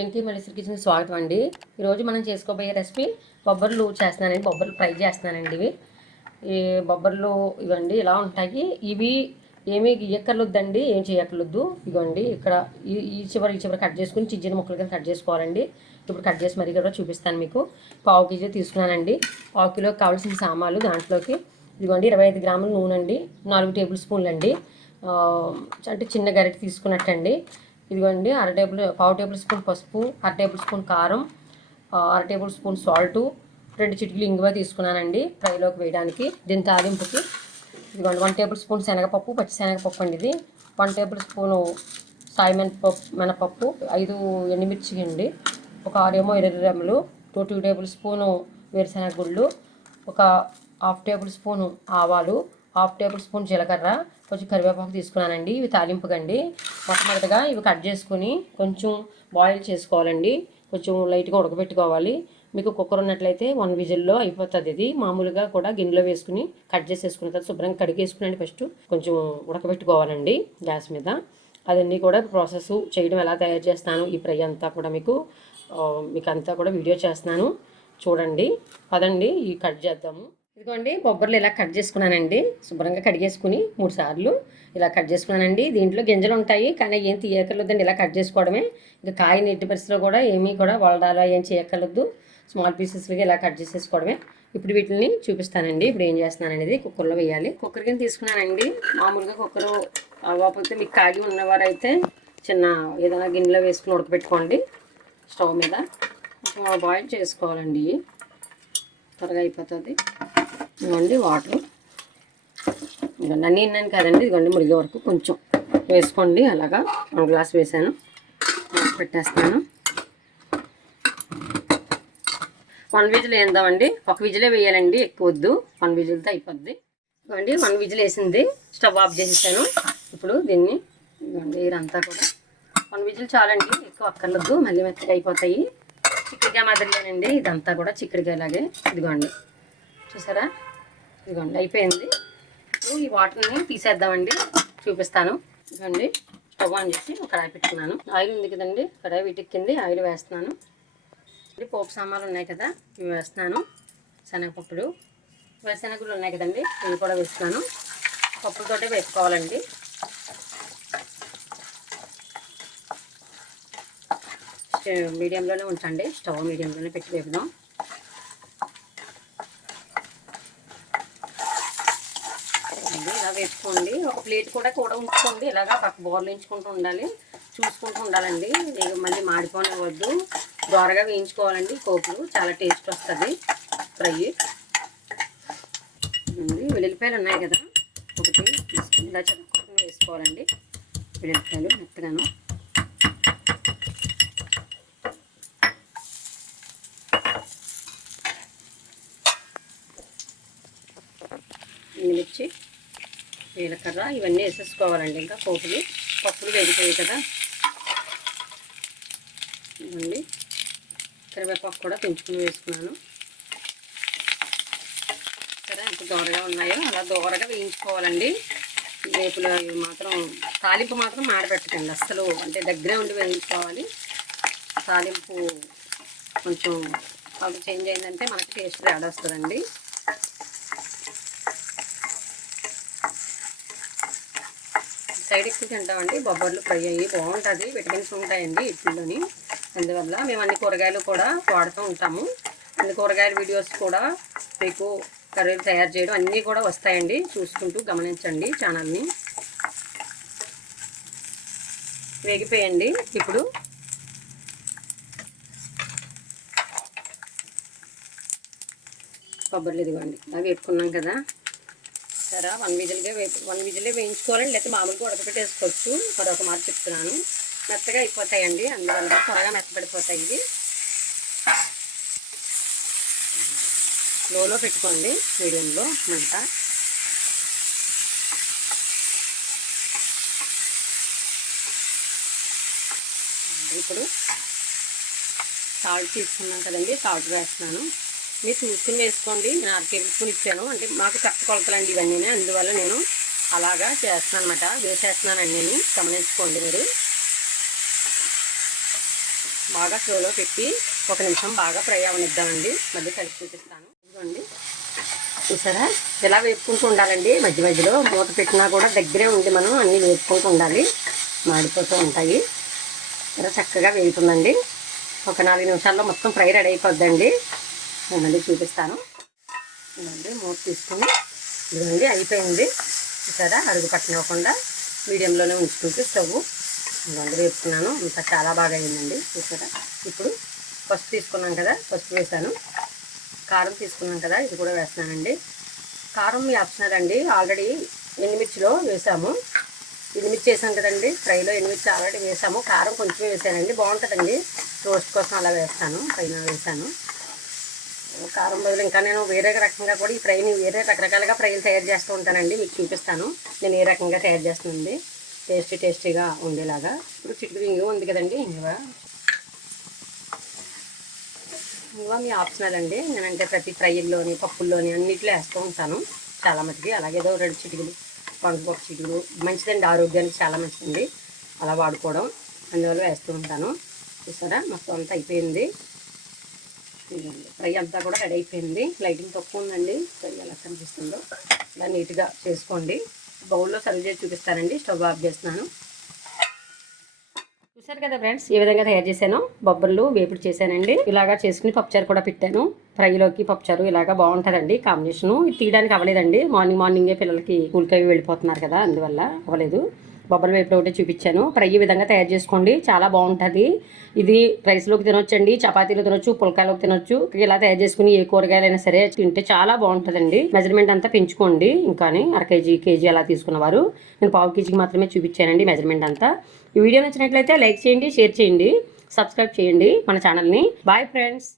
Venky medicine kitchen స్వాగతం అండి. ఈరోజు మనం చేసుకోబోయే రెసిపీ బొబ్బర్లు చేస్తున్నానండి. బొబ్బర్లు ఫ్రై చేస్తున్నానండి ఇవి. ఈ బొబ్బర్లు ఇవండి ఇలా ఉంటాయి. ఇవి ఏమీ గీయక్కర్లొద్దండి ఏం చేయక్కర్లొద్దు. ఇగోండి ఇక్కడ ఈ చివరి ఈ చివరి కట్ చేసుకుని చిన్న చిన్న ముక్కలు కింద కట్ చేసుకోవాలండి. ఇప్పుడు కట్ చేసి మరీ కూడా చూపిస్తాను మీకు. పావు కేజీ తీసుకున్నానండి. పావు కిలో కావాల్సిన సామాన్లు దాంట్లోకి ఇదిగోండి ఇరవై ఐదు గ్రాముల నూనె అండి నాలుగు టేబుల్ స్పూన్లు అండి అంటే చిన్న గరిటె తీసుకున్నట్టండి. ఇదిగోండి అర టేబుల్ పావు టేబుల్ స్పూన్ పసుపు అర టేబుల్ స్పూన్ కారం అర టేబుల్ స్పూన్ సాల్టు రెండు చిటికలు ఇంగువ తీసుకున్నానండి ఫ్రైలోకి వేయడానికి. దీని తాలింపుకి ఇదిగోండి వన్ టేబుల్ స్పూన్ శనగపప్పు పచ్చి శనగపప్పు అండి ఇది. వన్ టేబుల్ స్పూను సాయి మినపప్పు మినపప్పు ఐదు ఎండుమిర్చి అండి ఒక ఆరేమో ఎర్ర రెమ్మలు టూ టూ టేబుల్ స్పూను వేరుశనగ గుళ్ళు ఒక హాఫ్ టేబుల్ స్పూను ఆవాలు హాఫ్ టేబుల్ స్పూన్ జీలకర్ర కొంచెం కరివేపాకు తీసుకున్నానండి. ఇవి తాలింపుకండి. మొట్టమొదటిగా ఇవి కట్ చేసుకుని కొంచెం బాయిల్ చేసుకోవాలండి. కొంచెం లైట్గా ఉడకబెట్టుకోవాలి. మీకు కుక్కర్ ఉన్నట్లయితే వన్ విజిల్లో అయిపోతుంది ఇది. మామూలుగా కూడా గిన్నెలో వేసుకుని కట్ చేసేసుకున్న తర్వాత శుభ్రంగా కడిగేసుకునండి ఫస్ట్ కొంచెం ఉడకబెట్టుకోవాలండి గ్యాస్ మీద. అదన్నీ కూడా ప్రాసెస్ చేయడం ఎలా తయారు చేస్తాను ఈ ఫ్రై అంతా కూడా మీకు. మీకు అంతా కూడా వీడియో చేస్తున్నాను. చూడండి. పదండి ఈ కట్ చేద్దాము. ఇదిగోండి బొబ్బర్లు ఇలా కట్ చేసుకున్నానండి. శుభ్రంగా కడిగేసుకుని మూడు సార్లు ఇలా కట్ చేసుకున్నానండి. దీంట్లో గింజలు ఉంటాయి కానీ ఏం తీయక్కర్లేదండి. ఇలా కట్ చేసుకోవడమే. ఇంకా కాయ నీటి పరిస్థితిలో కూడా ఏమీ కూడా వలడాలు ఏం చేయక్కర్లేదు. స్మాల్ పీసెస్లుగా ఇలా కట్ చేసేసుకోవడమే. ఇప్పుడు వీటిని చూపిస్తానండి. ఇప్పుడు ఏం చేస్తున్నాను అనేది కుక్కర్లో వేయాలి. కుక్కర్ కింద తీసుకున్నానండి. మామూలుగా కుక్కర్ అవ్వకపోతే మీకు కాగి ఉన్నవారైతే చిన్న ఏదైనా గిన్నెలో వేసుకుని ఉడకబెట్టుకోండి స్టవ్ మీద. కొంచెం బాయిల్ చేసుకోవాలండి. త్వరగా అయిపోతుంది. ఇదిగోండి వాటర్ ఇదిగోండి అన్నీ ఇన్నాను కదండి ఇదిగోండి మురిగే వరకు కొంచెం వేసుకోండి అలాగా వన్ గ్లాస్ వేసాను. పెట్టేస్తాను. వన్ విజిల్ వేద్దామండి. ఒక విజిలే వేయాలండి ఎక్కువ వద్దు. వన్ విజిల్తో అయిపోద్ది. ఇదిగోండి వన్ విజిల్ వేసింది. స్టవ్ ఆఫ్ చేసేసాను. ఇప్పుడు దీన్ని ఇదిగోండి ఇదంతా కూడా. వన్ విజిల్ చాలండి ఎక్కువ అక్కర్లొద్దు. మళ్ళీ మెత్తగా అయిపోతాయి. చిక్కడికాయ మాదిరిగానండి. ఇదంతా కూడా చిక్కడికాయలాగే. ఇదిగోండి చూసారా? ఇదిగోండి అయిపోయింది. ఇప్పుడు ఈ వాటర్ని తీసేద్దామండి. చూపిస్తాను. ఇదిగోండి స్టవ్ ఆన్ చేసి కడాయి పెట్టుకున్నాను. ఆయిల్ ఉంది కదండి కడాయి వీటెక్కింది ఆయిల్ వేస్తున్నాను. పోపు సామాన్లు ఉన్నాయి కదా ఇవి వేస్తున్నాను. శనగపప్పులు వేరుశనగలు ఉన్నాయి కదండి ఇవి కూడా వేస్తున్నాను. పప్పులతోటే వేసుకోవాలండి మీడియంలోనే ఉంచండి స్టవ్ మీడియంలోనే పెట్టి వేపుదాం ఇది ఇలా వేసుకోండి. ఒక ప్లేట్ కూడా కూడా ఉంచుకోండి. ఇలాగా పక్క బోర్లు వేయించుకుంటూ ఉండాలి. చూసుకుంటూ ఉండాలండి. ఇక మళ్ళీ మాడిపోనివ్వద్దు. దోరగా వేయించుకోవాలండి. కోపులు చాలా టేస్ట్ వస్తుంది. ఫ్రై. వెల్లుల్లిపాయలు ఉన్నాయి కదా. ఒకటి ఇలా చదువుకుని వేసుకోవాలండి. వెల్లుల్లిపాయలు మెత్తగాను. మిర్చి జీలకర్ర ఇవన్నీ వేసేసుకోవాలండి ఇంకా పోపులు పప్పులు వేగిపోయాయి కదా. ఇవ్వండి. కరివేపాకు కూడా పెంచుకుని వేసుకున్నాను. సరే ఎంత దోరగా ఉన్నాయో అలా దూరగా వేయించుకోవాలండి. వేపులు మాత్రం తాలింపు మాత్రం మాడపెట్టకండి అస్సలు అంటే దగ్గరే ఉండి వేయించుకోవాలి. తాలింపు కొంచెం అది చేంజ్ అయిందంటే మనకి టేస్ట్ తేడా సైడ్ ఎక్కువ తింటామండి. బొబ్బర్లు ఫ్రై అయ్యి బాగుంటుంది. విటమిన్స్ ఉంటాయండి ఇట్లోని అందువల్ల మేము అన్ని కూరగాయలు కూడా వాడుతూ ఉంటాము. అన్ని కూరగాయల వీడియోస్ కూడా మీకు కర్రీలు తయారు చేయడం అన్నీ కూడా వస్తాయండి. చూసుకుంటూ గమనించండి ఛానల్ని. వేగిపోయండి. ఇప్పుడు కొబ్బరిలు ఇదిగోండి. అవి పెట్టుకున్నాం కదా. సరే వన్ విజిల్గా వే వన్ విజిలే వేయించుకోవాలండి లేకపోతే మామూలుగా ఉడకపెట్టేసుకోవచ్చు మరొక మాట చెప్తున్నాను. మెత్తగా అయిపోతాయండి అందువల్ల త్వరగా మెత్తపడిపోతాయి ఇది లోలో పెట్టుకోండి మీడియంలో మంట. ఇప్పుడు సాల్ట్ తీసుకున్నాం కదండి సాల్ట్ వేస్తున్నాను. మీరు చూసుకుని వేసుకోండి నేను అర టేబుల్ స్పూన్ ఇచ్చాను. అంటే మాకు చెత్త కొలతలండి ఇవన్నీ అందువల్ల నేను అలాగా చేస్తున్నాను అనమాట వేసేస్తున్నానండి నేను. గమనించుకోండి మీరు. బాగా స్లోలో పెట్టి ఒక నిమిషం బాగా ఫ్రై అవనిద్దామండి. మధ్య కలిపి చూపిస్తాను. ఇదిగోండి. చూసారా? ఇలా వేపుకుంటూ ఉండాలండి? మధ్య మధ్యలో మూత పెట్టినా కూడా దగ్గరే ఉండి మనం అన్నీ వేపుకుంటూ ఉండాలి. మాడిపోతూ ఉంటాయి. ఇలా చక్కగా వేగుతుందండి. ఒక నాలుగు నిమిషాల్లో మొత్తం ఫ్రై రెడీ అయిపోద్దండి. నేను మళ్ళీ చూపిస్తాను. ఇదండి మూత తీసుకుని ఇదండి అయిపోయింది. చూసారా? అడుగు పట్టనివ్వకుండా మీడియంలోనే ఉంచుకుంటే స్టవ్. ఇదండి వేపుకున్నాను ఇంకా చాలా బాగా అయిందండి. చూసారా? ఇప్పుడు పసుపు తీసుకున్నాం కదా పసుపు వేసాను కారం తీసుకున్నాం కదా ఇది కూడా వేస్తున్నానండి. కారం మీ ఆప్షనల్ అండి ఆల్రెడీ ఎండుమిర్చిలో వేసాము. ఎనిమిది వేసాం కదండి. ఫ్రైలో ఎనిమిది ఆల్రెడీ వేసాము. కారం కొంచెం వేసానండి. బాగుంటుందండి. రోస్ట్ కోసం అలా వేస్తాను. పైన వేసాను. కారం బదులు ఇంకా నేను వేరే రకంగా కూడా ఈ ఫ్రైని వేరే రకరకాలుగా ఫ్రైలు తయారు చేస్తూ ఉంటానండి. మీకు చూపిస్తాను. నేను ఏ రకంగా తయారు చేస్తుంది టేస్టీ టేస్టీగా ఉండేలాగా. ఇప్పుడు చిటికి ఇంగువ ఉంది కదండి. ఇంగువ. ఇంగువ మీ ఆప్షనల్ అండి. నేనంటే ప్రతి ఫ్రైల్లోని పప్పుల్లోని అన్నిట్లో వేస్తూ ఉంటాను. చాలా మటుకి. అలాగే ఏదో రెండు చిటికలు పండుపప్పు చిటికలు. మంచిదండి. ఆరోగ్యానికి చాలా మంచిదండి. అలా వాడుకోవడం. అందువల్ల వేస్తూ ఉంటాను. చూసారా? మొత్తం అంతా అయిపోయింది. ఇదిగోండి. ఫ్రై అంతా కూడా రెడీ అయిపోయింది. లైటింగ్ తక్కువ ఉందండి. ఫ్రై ఎలా కనిపిస్తుందో ఇలా నీట్గా చేసుకోండి. బౌల్లో సర్వ్ చేసి చూపిస్తానండి. స్టవ్ ఆఫ్ చేస్తున్నాను. చూసారు కదా ఫ్రెండ్స్? ఏ విధంగా తయారు చేశాను. బొబ్బర్లు వేపుడు చేశానండి. ఇలాగా చేసుకుని పప్పుచారు కూడా పెట్టాను. ఫ్రైలోకి పప్పుచారు ఇలాగా బాగుంటుందండి. కాంబినేషను. ఇది తీయడానికి అవ్వలేదండి. మార్నింగ్ మార్నింగే పిల్లలకి స్కూల్కి అవి వెళ్ళిపోతున్నారు కదా అందువల్ల అవ్వలేదు. బొబ్బల వేపుడు ఒకటి చూపించాను. ఫ్రై ఈ విధంగా తయారు చేసుకోండి. చాలా బాగుంటుంది. ఇది రైస్లోకి తినొచ్చండి చపాతీలో తినొచ్చు పుల్కాయలోకి తినొచ్చు. ఇలా తయారు చేసుకుని ఏ కూరగాయలైనా సరే తింటే చాలా బాగుంటుందండి. మెజర్మెంట్ అంతా పెంచుకోండి. ఇంకాని అర కేజీ కేజీ అలా తీసుకున్నవారు. నేను పావు కేజీకి మాత్రమే చూపించానండి మెజర్మెంట్ అంతా. ఈ వీడియో నచ్చినట్లయితే లైక్ చేయండి షేర్ చేయండి సబ్స్క్రైబ్ చేయండి మన ఛానల్ని. Bye friends